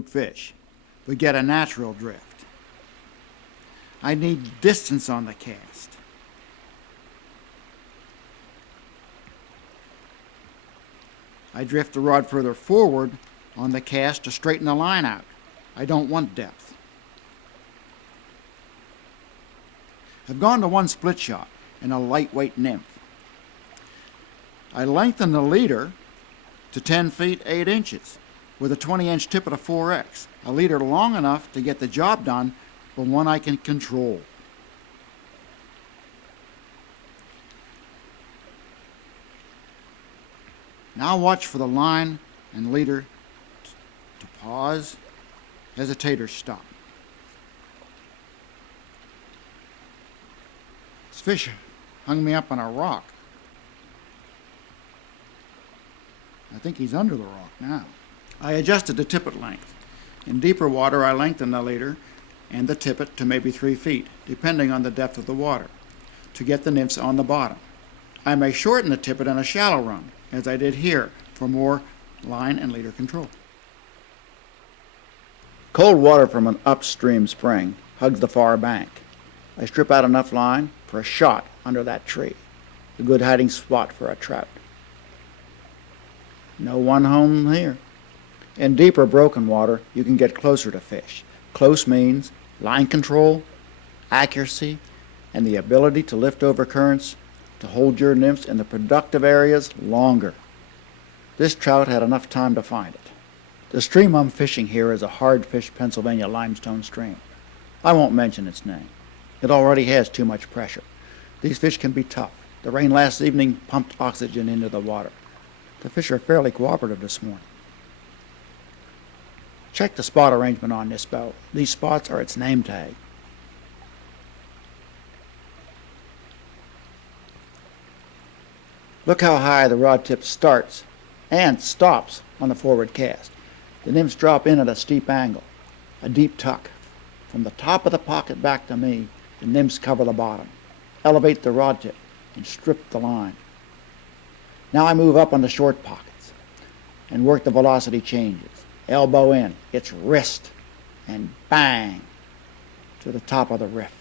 fish, but get a natural drift. I need distance on the cast. I drift the rod further forward on the cast to straighten the line out. I don't want depth. I've gone to one split shot in a lightweight nymph. I lengthen the leader to 10 feet 8 inches with a 20-inch tip at a 4X, a leader long enough to get the job done, but one I can control. Now watch for the line and leader to pause, hesitate, or stop. This fish hung me up on a rock. I think he's under the rock now. I adjusted the tippet length. In deeper water, I lengthened the leader and the tippet to maybe 3 feet, depending on the depth of the water, to get the nymphs on the bottom. I may shorten the tippet in a shallow run, as I did here, for more line and leader control. Cold water from an upstream spring hugs the far bank. I strip out enough line for a shot under that tree, a good hiding spot for a trout. No one home here. In deeper broken water, you can get closer to fish. Close means line control, accuracy, and the ability to lift over currents to hold your nymphs in the productive areas longer. This trout had enough time to find it. The stream I'm fishing here is a hard-fish Pennsylvania limestone stream. I won't mention its name. It already has too much pressure. These fish can be tough. The rain last evening pumped oxygen into the water. The fish are fairly cooperative this morning. Check the spot arrangement on this boat. These spots are its name tag. Look how high the rod tip starts and stops on the forward cast. The nymphs drop in at a steep angle, a deep tuck. From the top of the pocket back to me, the nymphs cover the bottom. Elevate the rod tip and strip the line. Now I move up on the short pockets and work the velocity changes. Elbow in, it's wrist, and bang to the top of the riff.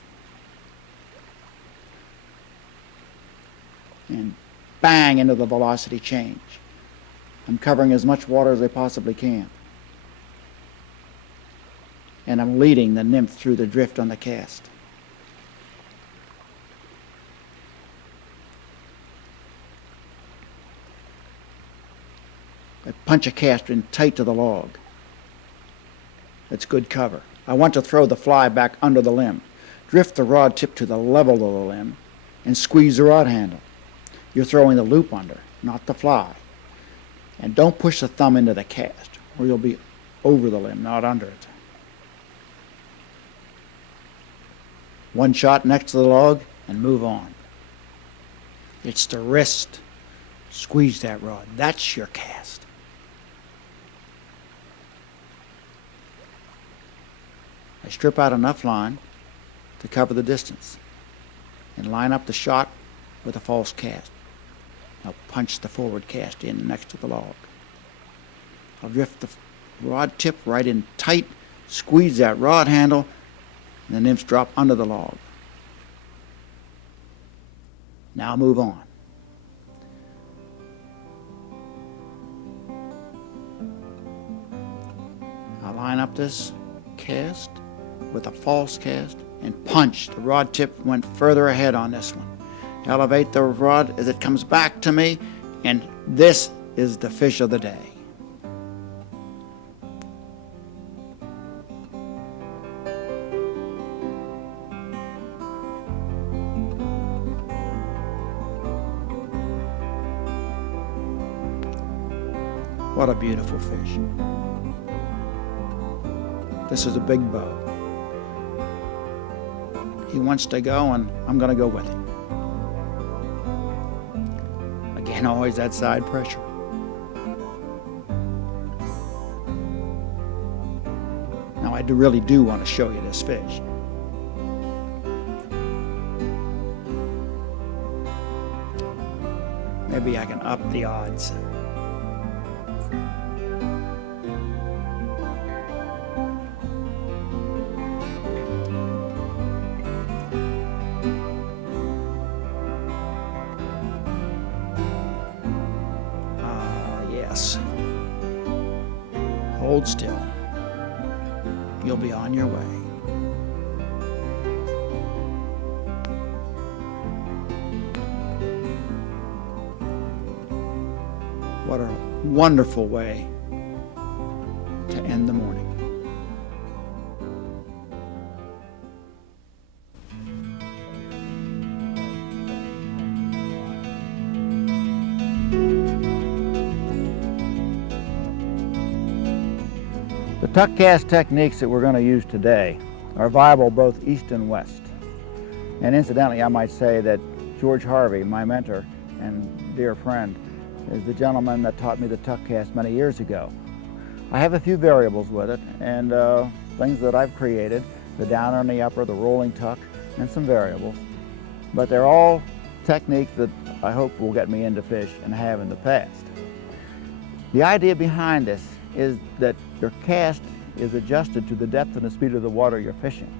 And bang into the velocity change. I'm covering as much water as I possibly can. And I'm leading the nymph through the drift on the cast. I punch a cast in tight to the log. That's good cover. I want to throw the fly back under the limb. Drift the rod tip to the level of the limb and squeeze the rod handle. You're throwing the loop under, not the fly. And don't push the thumb into the cast, or you'll be over the limb, not under it. One shot next to the log and move on. It's the wrist. Squeeze that rod. That's your cast. I strip out enough line to cover the distance and line up the shot with a false cast. I'll punch the forward cast in next to the log. I'll drift the rod tip right in tight, squeeze that rod handle, and the nymphs drop under the log. Now move on. I'll line up this cast with a false cast and punch. The rod tip went further ahead on this one. Elevate the rod as it comes back to me, and this is the fish of the day. What a beautiful fish. This is a big bow. He wants to go, and I'm going to go with him. Again, always that side pressure. Now, I really do want to show you this fish. Maybe I can up the odds. you'll be on your way. What a wonderful way to end the morning. The tuck cast techniques that we're going to use today are viable both east and west. And incidentally, I might say that George Harvey, my mentor and dear friend, is the gentleman that taught me the tuck cast many years ago. I have a few variables with it and things that I've created, the downer and the upper, the rolling tuck, and some variables. But they're all techniques that I hope will get me into fish and have in the past. The idea behind this is that your cast is adjusted to the depth and the speed of the water you're fishing.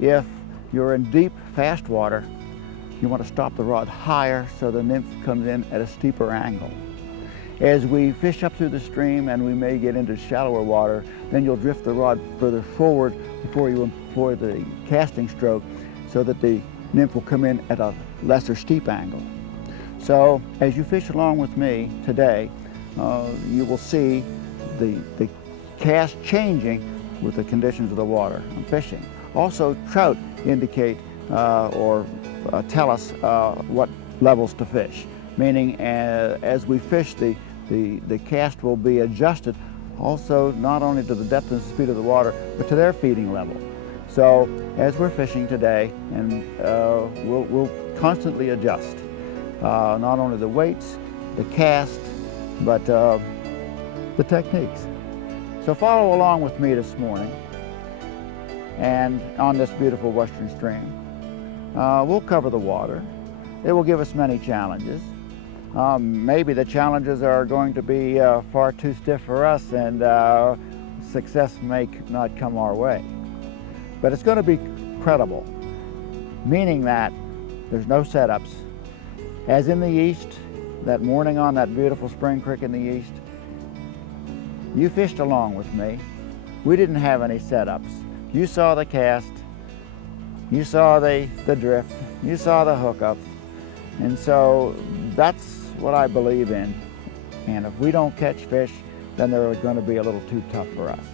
If you're in deep, fast water, you want to stop the rod higher so the nymph comes in at a steeper angle. As we fish up through the stream and we may get into shallower water, then you'll drift the rod further forward before you employ the casting stroke so that the nymph will come in at a lesser steep angle. So as you fish along with me today, you will see the cast changing with the conditions of the water I'm fishing. Also, trout indicate or tell us what levels to fish, meaning as we fish, the cast will be adjusted also not only to the depth and speed of the water, but to their feeding level. So as we're fishing today, and we'll constantly adjust not only the weights, the cast, but the techniques. So follow along with me this morning and on this beautiful western stream. We'll cover the water. It will give us many challenges. Maybe the challenges are going to be far too stiff for us and success may not come our way. But it's going to be credible, meaning that there's no setups. As in the east, that morning on that beautiful spring creek in the east, you fished along with me. We didn't have any setups. You saw the cast, you saw the drift, you saw the hookup, and so that's what I believe in. And if we don't catch fish, then they're going to be a little too tough for us.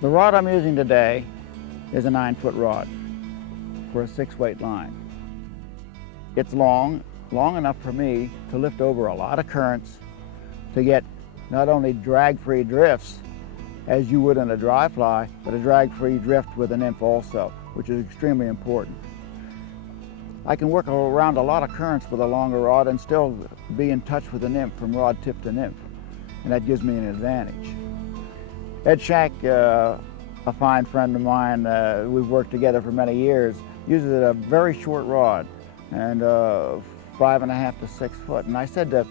The rod I'm using today is a 9-foot rod for a 6-weight line. It's long enough for me to lift over a lot of currents to get not only drag-free drifts as you would in a dry fly, but a drag-free drift with a nymph also, which is extremely important. I can work around a lot of currents with a longer rod and still be in touch with the nymph from rod tip to nymph, and that gives me an advantage. Ed Shank, a fine friend of mine, we've worked together for many years, uses a very short rod, and 5.5 to 6 foot. And I said to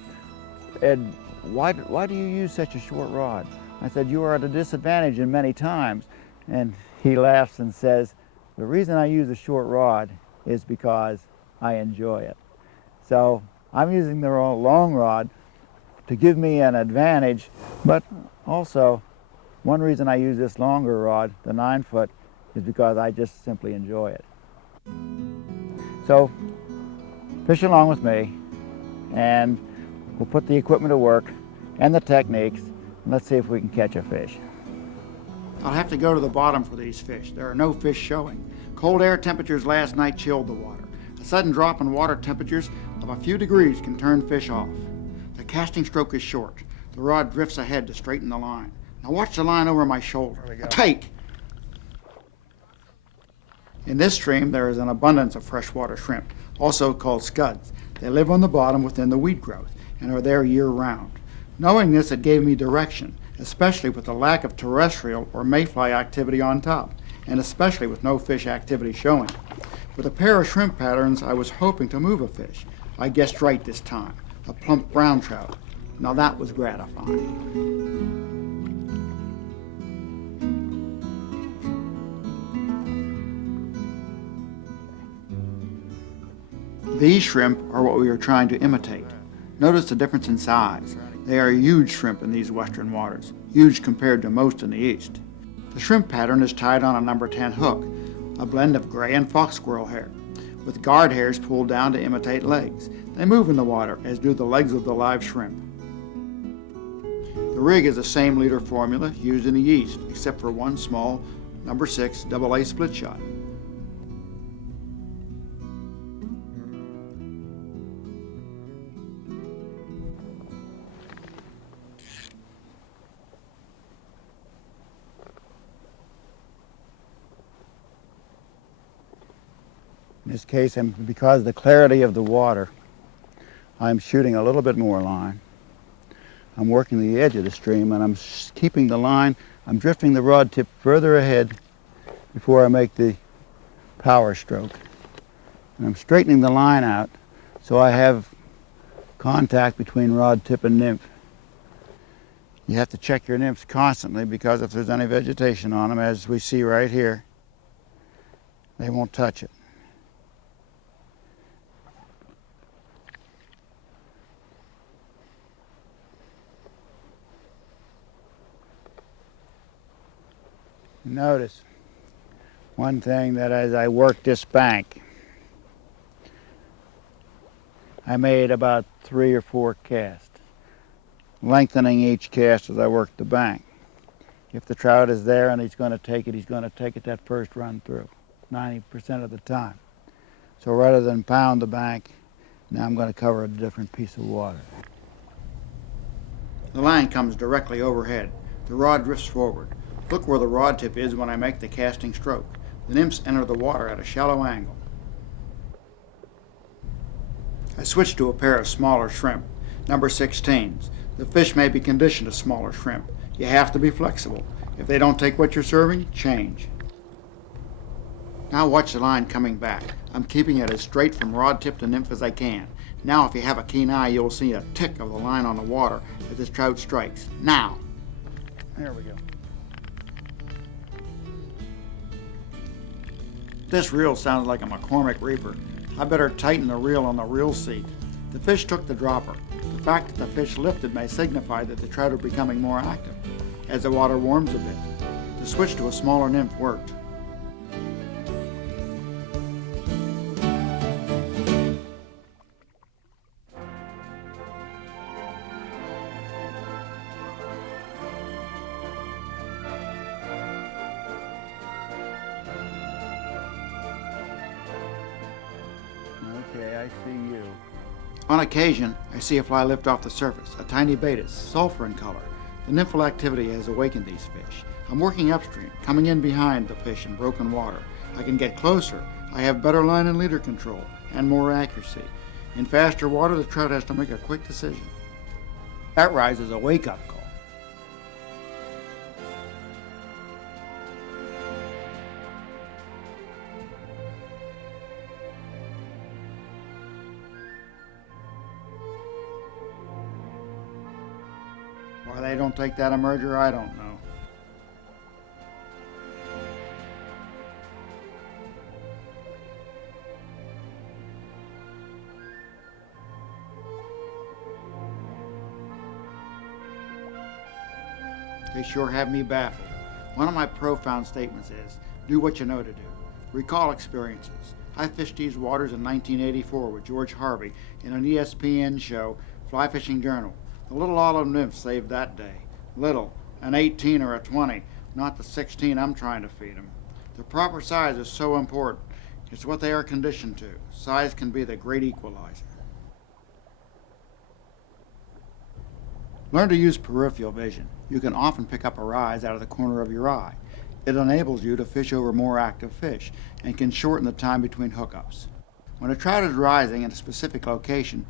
Ed, why do you use such a short rod? I said, you are at a disadvantage in many times. And he laughs and says, the reason I use a short rod is because I enjoy it. So I'm using the long rod to give me an advantage, but also one reason I use this longer rod, the 9-foot, is because I just simply enjoy it. So fish along with me and we'll put the equipment to work and the techniques, and let's see if we can catch a fish. I'll have to go to the bottom for these fish. There are no fish showing. Cold air temperatures last night chilled the water. A sudden drop in water temperatures of a few degrees can turn fish off. The casting stroke is short. The rod drifts ahead to straighten the line. Now watch the line over my shoulder. A take! In this stream there is an abundance of freshwater shrimp, also called scuds. They live on the bottom within the weed growth and are there year-round. Knowing this, it gave me direction, especially with the lack of terrestrial or mayfly activity on top, and especially with no fish activity showing. With a pair of shrimp patterns, I was hoping to move a fish. I guessed right this time, a plump brown trout. Now that was gratifying. These shrimp are what we are trying to imitate. Notice the difference in size. They are huge shrimp in these western waters, huge compared to most in the east. The shrimp pattern is tied on a number 10 hook, a blend of gray and fox squirrel hair, with guard hairs pulled down to imitate legs. They move in the water, as do the legs of the live shrimp. The rig is the same leader formula used in the East, except for one small number 6 AA split shot. In this case, because of the clarity of the water, I'm shooting a little bit more line. I'm working the edge of the stream, and I'm keeping the line, I'm drifting the rod tip further ahead before I make the power stroke. And I'm straightening the line out so I have contact between rod tip and nymph. You have to check your nymphs constantly, because if there's any vegetation on them, as we see right here, they won't touch it. Notice one thing, that as I worked this bank, I made about 3 or 4 casts, lengthening each cast as I worked the bank. If the trout is there and he's going to take it that first run through, 90% of the time. So rather than pound the bank, now I'm going to cover a different piece of water. The line comes directly overhead. The rod drifts forward. Look where the rod tip is when I make the casting stroke. The nymphs enter the water at a shallow angle. I switch to a pair of smaller shrimp, number 16s. The fish may be conditioned to smaller shrimp. You have to be flexible. If they don't take what you're serving, change. Now watch the line coming back. I'm keeping it as straight from rod tip to nymph as I can. Now if you have a keen eye, you'll see a tick of the line on the water as this trout strikes. Now! There we go. This reel sounds like a McCormick Reaper. I better tighten the reel on the reel seat. The fish took the dropper. The fact that the fish lifted may signify that the trout are becoming more active as the water warms a bit. The switch to a smaller nymph worked. Okay, I see you. On occasion, I see a fly lift off the surface, a tiny beta, sulfur in color. The nymphal activity has awakened these fish. I'm working upstream, coming in behind the fish in broken water. I can get closer. I have better line and leader control, and more accuracy. In faster water, the trout has to make a quick decision. That rise is a wake-up call. Why they don't take that emerger, I don't know. They sure have me baffled. One of my profound statements is, do what you know to do. Recall experiences. I fished these waters in 1984 with George Harvey in an ESPN show, Fly Fishing Journal. The little olive nymph saved that day. Little, an 18 or a 20, not the 16 I'm trying to feed them. The proper size is so important. It's what they are conditioned to. Size can be the great equalizer. Learn to use peripheral vision. You can often pick up a rise out of the corner of your eye. It enables you to fish over more active fish and can shorten the time between hookups. When a trout is rising in a specific location,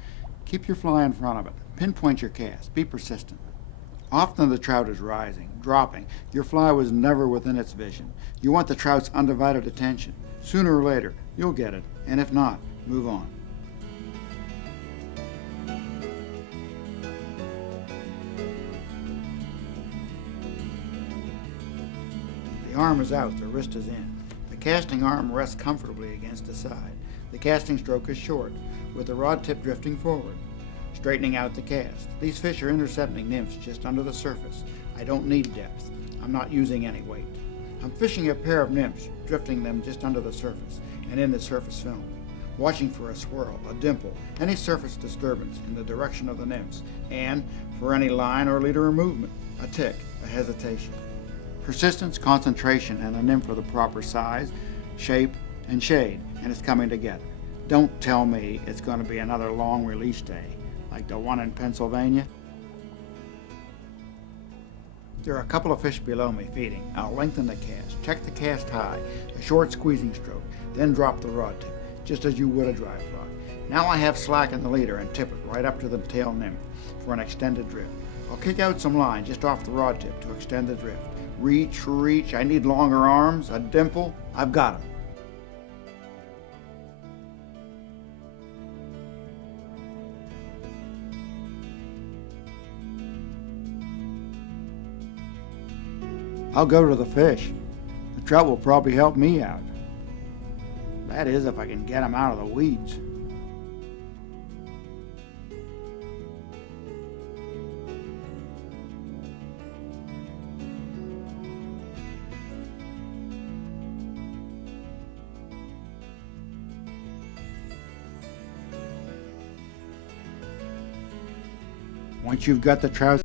keep your fly in front of it. Pinpoint your cast. Be persistent. Often the trout is rising, dropping. Your fly was never within its vision. You want the trout's undivided attention. Sooner or later, you'll get it, and if not, move on. The arm is out, the wrist is in. The casting arm rests comfortably against the side. The casting stroke is short, with the rod tip drifting forward, straightening out the cast. These fish are intercepting nymphs just under the surface. I don't need depth. I'm not using any weight. I'm fishing a pair of nymphs, drifting them just under the surface and in the surface film, watching for a swirl, a dimple, any surface disturbance in the direction of the nymphs, and for any line or leader or movement, a tick, a hesitation. Persistence, concentration, and a nymph of the proper size, shape, and shade, and it's coming together. Don't tell me it's going to be another long release day, like the one in Pennsylvania. There are a couple of fish below me feeding. I'll lengthen the cast, check the cast high, a short squeezing stroke, then drop the rod tip, just as you would a dry fly. Now I have slack in the leader and tip it right up to the tail nymph for an extended drift. I'll kick out some line just off the rod tip to extend the drift. Reach, I need longer arms, a dimple, I've got 'em. I'll go to the fish. The trout will probably help me out. That is, if I can get 'em out of the weeds. Once you've got the trout